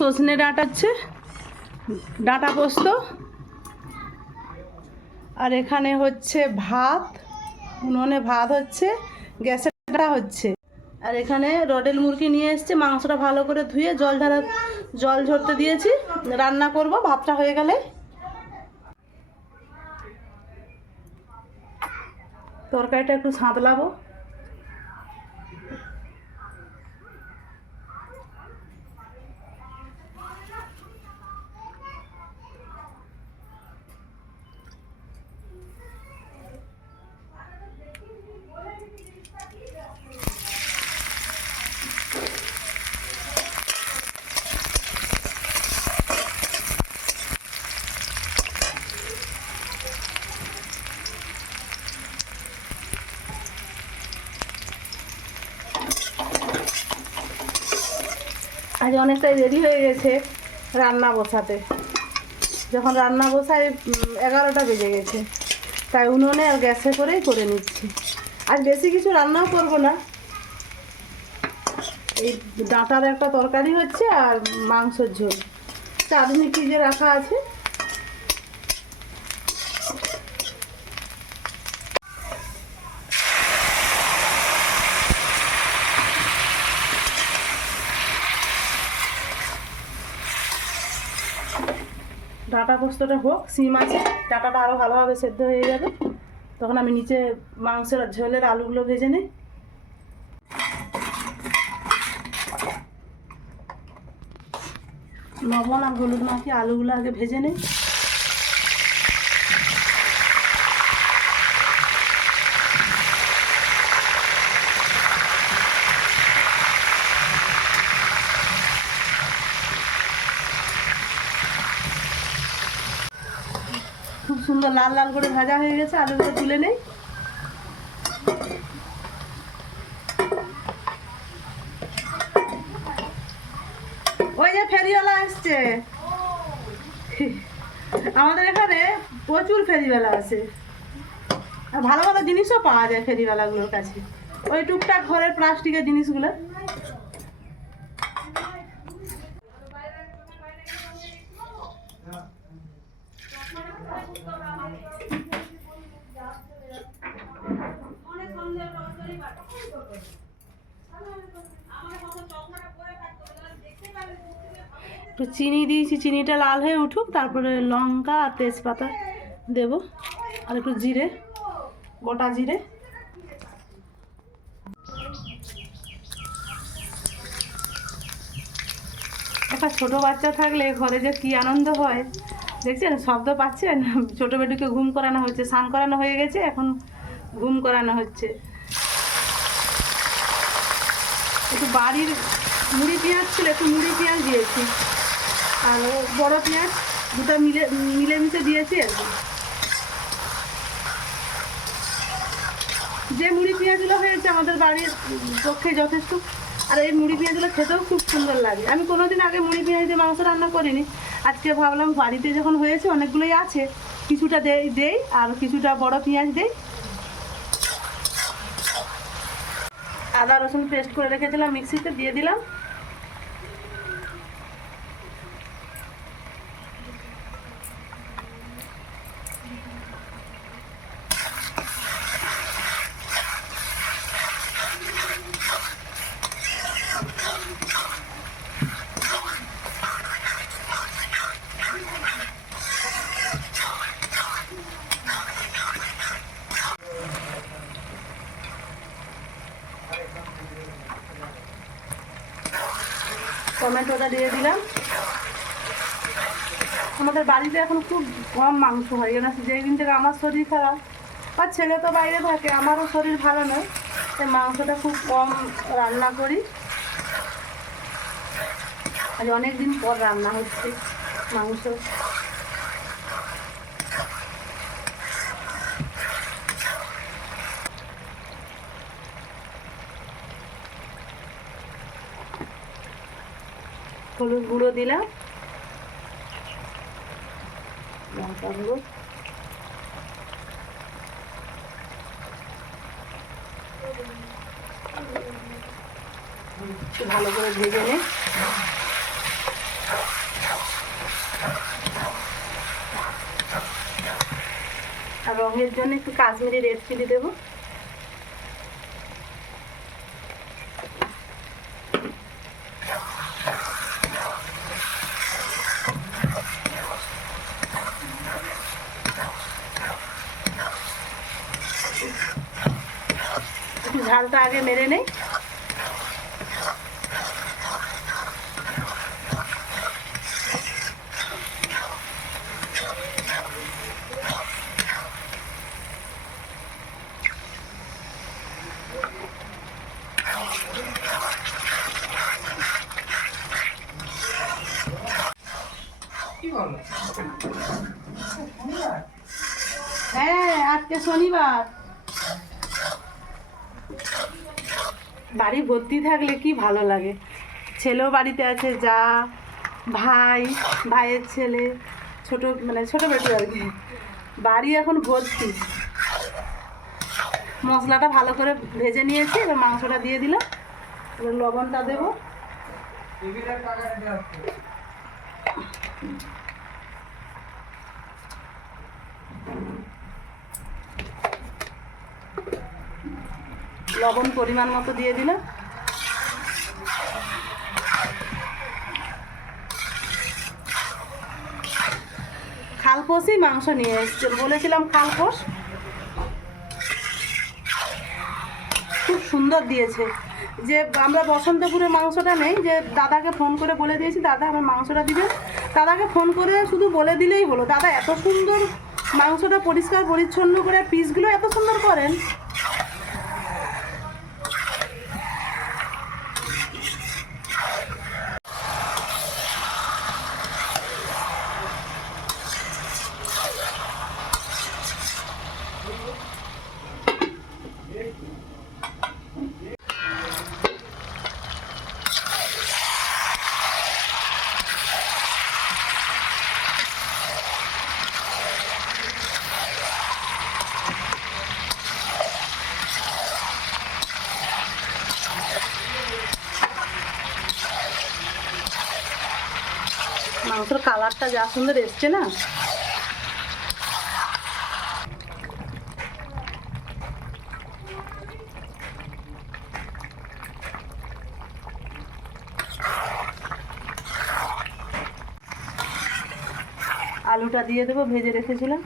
সজনে ডাঁটা হচ্ছে, ডাঁটা পোস্ত, আর এখানে হচ্ছে ভাত, উনুনে ভাত হচ্ছে, গ্যাসে ডাঁটা হচ্ছে। আর এখানে রডেল মুরগি নিয়ে এসছে, মাংসটা ভালো করে ধুয়ে জল ঝরতে দিয়েছি, রান্না করব ভাতটা হয়ে গেলে। তরকারিটা একটু সাঁতলাবো। আজ অনেকটাই দেরি হয়ে গেছে রান্না বসাতে। যখন রান্না বসাই 11টা বেজে গেছে, তাই উনুনে আর গ্যাসে করেই করে নিচ্ছি। আজ বেশি কিছু রান্নাও করব না, এই ডাঁটার একটা তরকারি হচ্ছে আর মাংসের ঝোল, চাটনি ফ্রিজে রাখা আছে। ডাঁটা পোস্তটা হোক, সিম আছে, ডাঁটাটা আরও ভালোভাবে সেদ্ধ হয়ে যাবে, তখন আমি নিচে মাংসের ঝোলের আলুগুলো ভেজে নিই। লবণ আর হলুদ মাখিয়ে আলুগুলো আগে ভেজে নিই। খুব সুন্দর লাল লাল করে ভাজা হয়ে গেছে, আলুগুলো তুলে নেই। ওই যে ফেরিওয়ালা আসছে, আমাদের এখানে প্রচুর ফেরিওয়ালা আসে, আর ভালো ভালো জিনিসও পাওয়া যায় ফেরিওয়ালাগুলোর কাছে, ওই টুকটাক ঘরের প্লাস্টিকের জিনিসগুলো। একটু চিনি দিয়েছি, চিনিটা লাল হয়ে উঠুক, তারপরে লঙ্কা আর তেজপাতা দেব, আর একটু জিরে, গোটা জিরে। একটা ছোট বাচ্চা থাকলে ঘরে যে কি আনন্দ হয়, দেখছেন শব্দ পাচ্ছেন? ছোট বেটুকে ঘুম করানো হচ্ছে, স্নান করানো হয়ে গেছে, এখন ঘুম করানো হচ্ছে। একটু বাড়ির মুড়ি পেঁয়াজ ছিল, একটু মুড়ি পেঁয়াজ দিয়েছি, আর বড় পেঁয়াজ দুটো মিলেমিশে দিয়েছি আর কি। যে মুড়ি পেঁয়াজগুলো হয়েছে আমাদের বাড়ির পক্ষে যথেষ্ট, আর এই মুড়ি পেঁয়াজগুলো খেতেও খুব সুন্দর লাগে। আমি কোনোদিন আগে মুড়ি পেঁয়াজ দিয়ে মাংস রান্না করিনি, আজকে ভাবলাম বাড়িতে যখন হয়েছে অনেকগুলোই আছে, কিছুটা দেই আর কিছুটা বড় পেঁয়াজ দেই। আদা রসুন পেস্ট করে রেখেছিলাম মিক্সিতে, দিয়ে দিলাম। টমেটোটা দিয়ে দিলাম। আমাদের বাড়িতে এখন খুব কম মাংস হয়, কেন যেই দিন থেকে আমার শরীর খারাপ, আর ছেলে তো বাইরে থাকে, আমারও শরীর ভালো নয়, তাই মাংসটা খুব কম রান্না করি। আজ অনেক দিন পর রান্না হচ্ছে মাংস। হলুদ গুঁড়ো দিলাম, লঙ্কা গুঁড়ো, ভালো করে ভেজে নে। রঙের জন্য একটু কাশ্মীরি রেড চিলি দেবো। একটু ঝালটা আগে মেরে নেই। হ্যাঁ, আজকে শনিবার। বাড়ি ভর্তি থাকলে কি ভালো লাগে। ছেলেও বাড়িতে আছে, যা, ভাই, ভাইয়ের ছেলে, ছোট মানে ছোট বেটু আর কি। বাড়ি এখন ভর্তি। মশলাটা ভালো করে ভেজে নিয়েছি, এবার মাংসটা দিয়ে দিলাম। এবার লবণটা দেবো। লবণ পরিমাণ মতো দিয়ে দিলাম। খালপোষই মাংস নিয়ে এসছে, বলেছিলাম খালপোষ। খুব সুন্দর দিয়েছে। যে আমরা বসন্তপুরে মাংসটা নেই, যে দাদাকে ফোন করে বলে দিয়েছি দাদা আমার মাংসটা দিবেন। দাদাকে ফোন করে শুধু বলে দিলেই হলো। দাদা এত সুন্দর মাংসটা পরিষ্কার পরিচ্ছন্ন করে, পিসগুলো এত সুন্দর করেন। মাংসের কালারটা যা সুন্দর এসছে না। আলুটা দিয়ে দেবো, ভেজে রেখেছিলাম।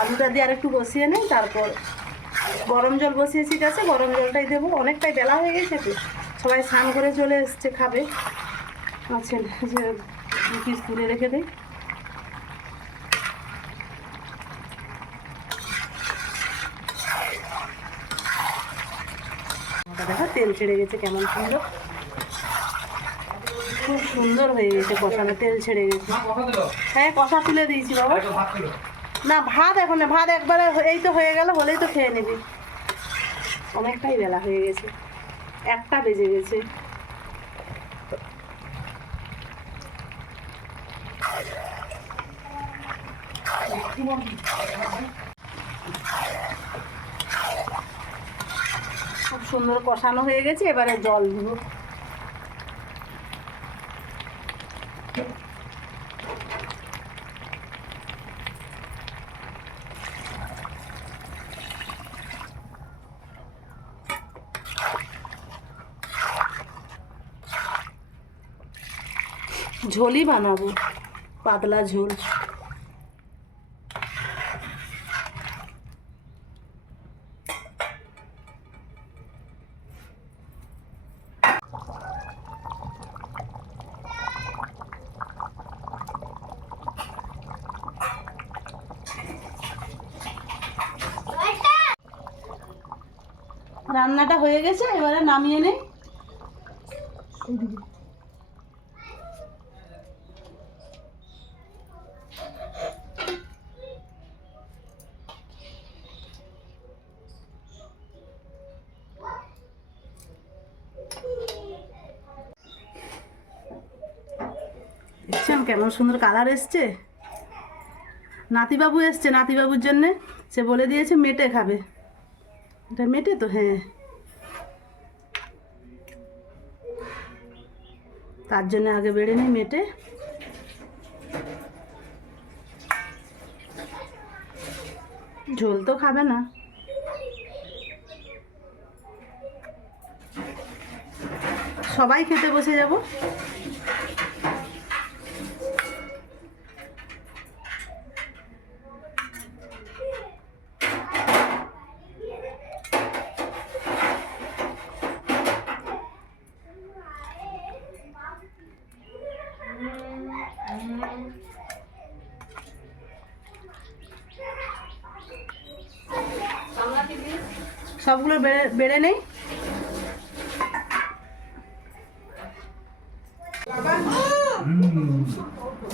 আলুটা দিয়ে আর একটু বসিয়ে নেই, তারপর গরম জল বসিয়েছি গাছে, গরম জলটাই দেবো। অনেকটাই বেলা হয়ে গেছে তো, সবাই স্নান করে চলে এসছে, খাবে। আচ্ছা, যে পিস তুলে রেখে দিই। দেখো তেল ছেড়ে গেছে, কেমন সুন্দর, খুব সুন্দর হয়ে গেছে কষানো, তেল ছেড়ে গেছে। হ্যাঁ, কষা তুলে দিয়েছি বাবা। না, ভাত এখন না, ভাত একবারে এই তো হয়ে গেল, হলেই তো খেয়ে নিবি। অনেকটাই বেলা হয়ে গেছে, 1টা বেজে গেছে। খুব সুন্দর কষানো হয়ে গেছে, এবারে জল দিব। ঝোলই বানাবো, পাতলা ঝোল। রান্নাটা হয়ে গেছে, এবারে নামিয়ে নেই। দেখছেন কেমন সুন্দর কালার এসছে। নাতিবাবু এসছে, নাতিবাবুর জন্যে সে বলে দিয়েছে মেটে খাবে। এটা মেটে তো, হ্যাঁ, তার জন্য আগে বেড়ে নিই মেটে। ঝোল তো খাবে না। সবাই খেতে বসে যাব। সবগুলো বেড়ে নেই।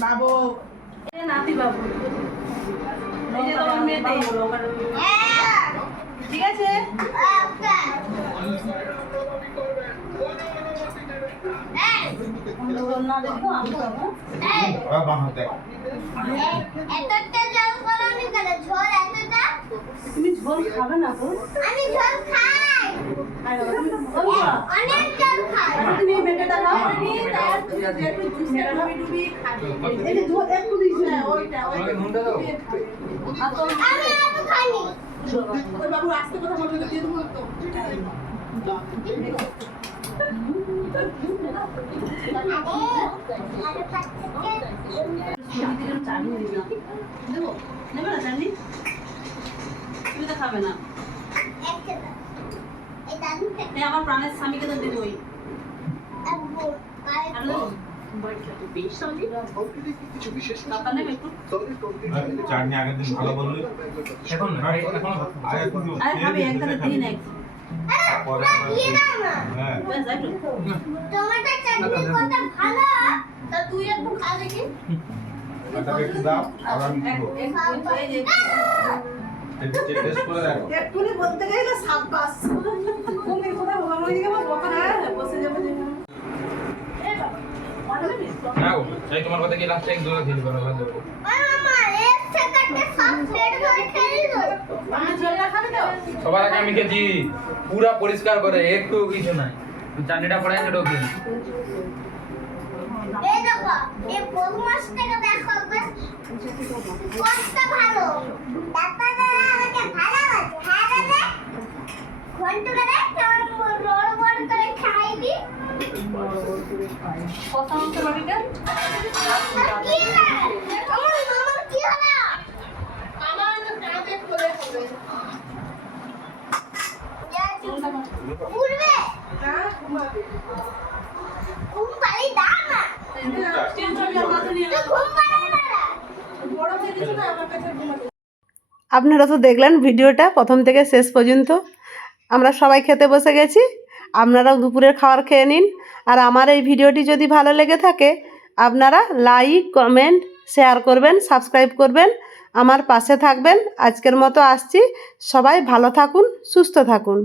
বাবু নাতি বাবু, ঠিক আছে। তুমি ঝোল খাবে না তো? আমি ঝোল খাই। অনেক ঝোল খাই। তুমি মেটেটা খাও। তুমি একটু জুস ডুবি খাবে। এই যে ঝোল একটু দিছ না, ওইটা মুন্ডা দাও। আমি একটু খাইনি। ওই বাবু আস্তে কথা বলতে দিয়ে দেবো তো। তুমি তো খাবে না। আমার প্রাণের স্বামীকে তো দিবই। চাটনি আগের দিন ভালো বললি, এখন খাবি একদম দিন এক বলতে গেলে সাব্বাস বসে যাবে। তোমার কথা কি লাস্টে এক জোড়া খেলবে না দেবো। সবার আগে আমি খেয়েছি পুরা পরিষ্কার করে, একটু কিছু নাই। চাটনিটা পড়ে আছে ঢোকে। এই দেখো, এই বদমাশটাকে দেখো, বেশ কষ্ট ভালো। ডাক্তাররা আমাকে ভালোবাসে। হ্যাঁ দাদা, ঘন্টুকে দেখ কেমন রড় বড় করে খাই দি। কত অংশ বাড়িটা কি না আমার মামার কি হলো? আমার তো কাঁধে করে হবে। উড়বে ঘুম পাড়ি দাও না। ঘুম পাড়াই মারা বড় হয়ে গেছে না আমার কাছে ঘুমাতে। আপনারা তো দেখলেন ভিডিওটা প্রথম থেকে শেষ পর্যন্ত। আমরা সবাই খেতে বসে গেছি, আপনারাও দুপুরের খাবার খেয়ে নিন। আর আমার এই ভিডিওটি যদি ভালো লেগে থাকে আপনারা লাইক, কমেন্ট, শেয়ার করবেন, সাবস্ক্রাইব করবেন, আমার পাশে থাকবেন। আজকের মতো আসছি, সবাই ভালো থাকুন, সুস্থ থাকুন।